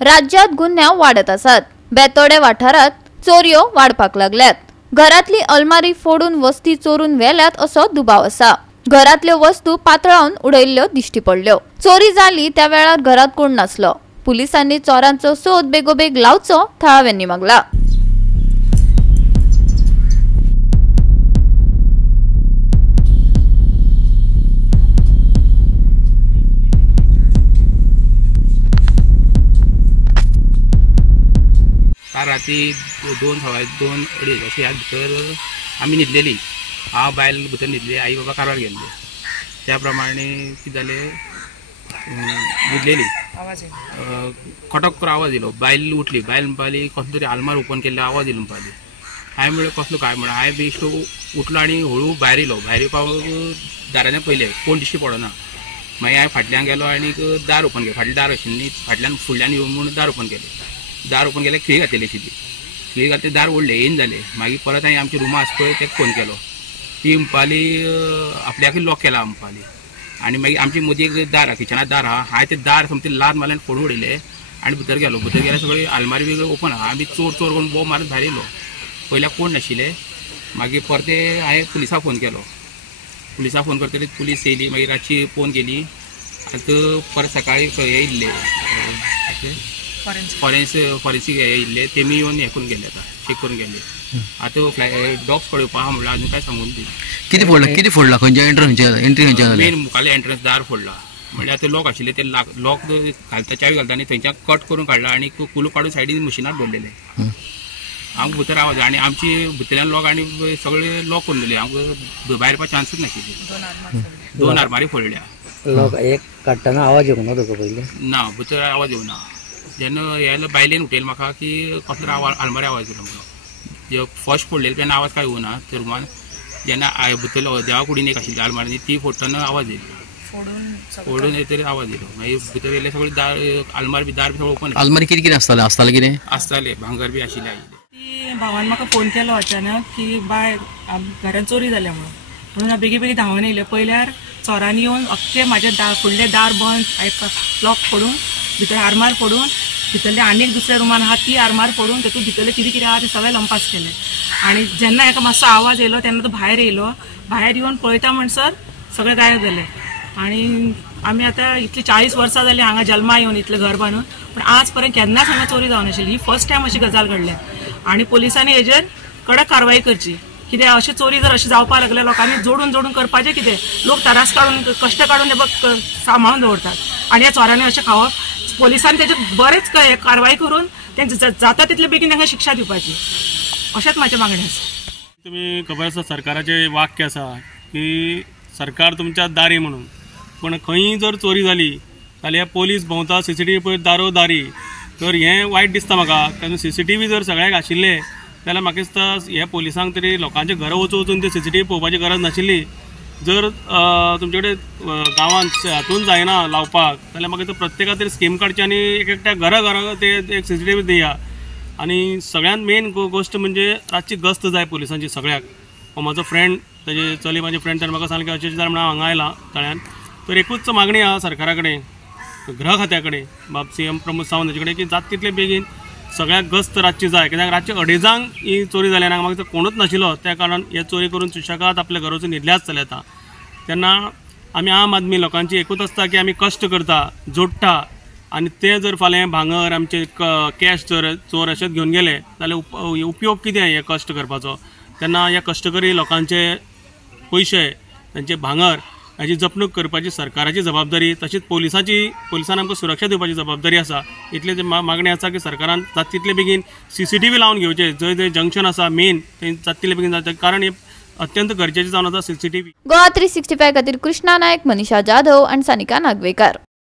राज्यात गुन्हे वाढत असतात। बेतोडे वाठारात चोऱ्यो वाढपाक लागल्यात। घरातली अलमारी फोडून वस्ती चोरून व्हेल्यात असो दुबाव असा। घरातल्यो वस्तू पातळावन उडयल्ल्यो दिश्टी पडल्यो। चोरी जाली त्या वेळार घरात कोण नसलो। पुलिसांनी चोरांचो सोद बेगोबेग लावचो थळाव्यांनी मागला। राती 2:30 अशी ह्या भितर आमी न्हिदलेली। हांव बायल भितर न्हिदले, आई बाबा कारवार गेल्ले। त्या प्रमाणे कितें जालें, न्हिदलेली खटक करून आवाज येयलो। बायल उठली, बायल म्हणपाली कसलो तरी आलमार ओपन केल्लो आवाज येयलो म्हणपाली। हांवें म्हणलें कसलो काय म्हणून हांवें बेश्टो उठलो आनी हळू भायर येयलो। भायर येवपाक दारांनी पयलें कोण दिश्टी पडना। मागीर हांवें फाटल्यान गेलो आनी दार ओपन केलें। फाटलें दार आशिल्लें न्ही, फाटल्यान फुडल्यान येवन म्हणून दार ओपन केलें। दार ओपन केल्यार खिळी घातलेली आशिल्ली। खिळी घातली, दार ओडलें, येयन जालें। मागीर परत हांवें आमची रुमां आसा पळय ताका फोन केलो। ती म्हणपाली आपल्याक लॉक केला म्हणपाली। आनी मागीर आमची मदीं एक दार आहा, किचनात दार आहा। हांवें तें दार समथींग लाद मारलें आनी फोडून उडयलें आनी भितर गेलो। भितर गेल्यार सगळी आलमारी बी ओपन आहा। आमी चोर चोर करून बोब मारत भायर येयलो। पयल्याक कोण नाशिल्लें। मागीर परतें हांवें पुलिसाक फोन केलो। पुलिसाक फोन करतकीर पुलीस येयली। मागीर रातची फोन केली। आतां परत सकाळीं हे येयल्ले फॉरेन्सीक हे येयल्ले, तेमी येवन हे करून गेले, आतां चेक करून गेले। आतां डॉग्स पळोवपा आहा म्हणल्यार आजून काय सांगून दी। कितें फोडला खंयच्या एंट्री मेन मुखाले एंट्रन्स दार फोडला। म्हणजे आतां लॉक आशिल्ले ते लॉक घालता, चावी घालता आनी थंयच्यान कट करून काडला आनी कुलूप काडून सायडीन मशिनार दवरलेले। आमकां भितर आवाज आनी आमची भितरल्यान लॉक आनी सगळे लॉक करून दवरले। आमकां भायर येवपाक चान्सच नाशिल्ले। 2 आरमारी फोडल्या। लॉक एक काडटना आवाज येवंक ना तुका पयलीं? ना, भितर आवाज येवना। जेन्ना हे बायलेन उठयलें म्हाका की कसलो आलमारी आवाज येयलो म्हणून। फर्स्ट फोडलेली तेन्ना आवाज काय येवना त्या रुमान। जेन्ना भितर देवा कुडीन एक आशिल्ली आलमारी ती फोडटना आवाज येयलो। फोडून येतरी आवाज येयलो। मागीर भितर येयले सगळे दार आलमारी बी दार बी सगळें ओपन। आलमारी कितें आसतालें कितें आसतालें, भांगर बी आशिल्लें। ती भावान म्हाका फोन केलो अचानक की बाय घरान चोरी जाल्या म्हणून हांव बेगीन धांवन येयलें। पयल्यार चोरांनी येवन अख्खे म्हाजे फुडले दार बंद, लॉक फोडून, भितर आरमार फोडून, भितरले आनी एक दुसऱ्या रुमान आहा ती आरमार फोडून तेतून भितरले कितें कितें आहा ते सगळे लंपास केले। आनी जेन्ना हेका मातसो आवाज येयलो तेन्ना तो भायर येयलो। भायर येवन पळयता म्हणसर सगळे गायब जाले। आनी आमी आतां इतली 40 वर्सां जालीं हांगा जल्मा येवन इतलें घर बांदून, पूण आज पर्यंत केन्नाच हांगा चोरी जावं नाशिल्ली। ही फर्स्ट टायम अशी गजाल घडल्या आनी पुलिसांनी हेजेर कडक कारवाई करची। कितें अशी चोरी जर अशी जावपाक लागल्या लोकांनी जोडून करपाचें कितें। लोक तरास काडून कश्ट काडून हे बघ सांबाळून दवरतात आनी ह्या चोरांनी अशें खावप। पोलिसांनी तेजेर बरेच कारवाई करून तेंचे जाता तितले बेगीन तांकां शिक्षा दिवपाची, अशेंच म्हाजें मागणें आसा। तुम्ही खबर आसा सरकाराचे वाक्य आसा की सरकार तुमच्या दारी म्हणून, पण खंय जर चोरी जाली जाल्यार पोलीस भोंवता CCTV पळयत दारोदारी। तर हें वायट दिसता म्हाका, कारण CCTV जर सगळ्याक आशिल्ले जाल्यार म्हाका दिसता हे पोलिसांक तरी लोकांचे घरा वचून ते CCTV पळोवपाची गरज नाशिल्ली। जर तुमचे कडेन गांवांत हातून जायना लावपाक जाल्यार म्हाका दिसता प्रत्येकाक तरी स्कीम काडची आनी एकट्या घरा ते एक CCTV दिया। आनी सगळ्यांत मेन गोश्ट म्हणजे रातची गस्त जाय पोलिसांची सगळ्याक। म्हाजो फ्रेंड तेजे चली म्हाजे फ्रेंड ताणें म्हाका सांगलें की अशें जालें म्हणून हांव हांगा आयलां तळ्यान। तर एकूच मागणी आहा सरकारा कडेन, गृह खात्या कडेन, CM प्रमोद सावंत हाचे कडेन की जाता तितले बेगीन सगळ्याक गस्त रातची जाय। कित्याक रातचे 2:30 ही चोरी जाली आनी म्हाका कोणूच नाशिल्लो, त्या कारणान हे चोरी करून सुशेगाद आपल्या घरा वचून न्हिदले आसतले। आतां तेन्ना आमी आम आदमी लोकांची एकूच आसता की आमी कश्ट करता, जोडटा, आनी ते जर फाल्यां भांगर आमचे कॅश जर चोर अशेंच घेवन गेले जाल्यार उपयोग कितें हे कश्ट करपाचो। तेन्ना ह्या कश्टकरी लोकांचे पयशे, तांचे भांगर हाची जपणूक करपाची सरकाराची जबाबदारी, तशीच पोलिसान आमकां सुरक्षा दिवपाची जबाबदारी आसा। इतले मागणी आसा की सरकारान जाता तितले बेगीन CCTV लावन घेवचे। जंय जंक्शन आसा मेन थंय जाता तितले बेगीन जाता, कारण हे अत्यंत गरजेचें जावन आसा CCTV। गोवा 365 खातीर कृष्णा नायक, मनीषा जाधव आनी सानिका नागवेकर।